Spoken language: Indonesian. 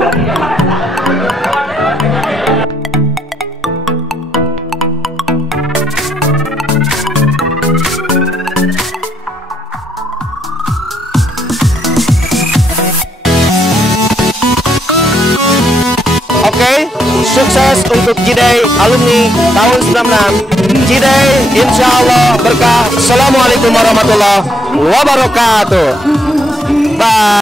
Oke, sukses untuk Cidai alumni tahun 96. Cidai insya Allah berkah. Assalamualaikum warahmatullahi wabarakatuh. Bye.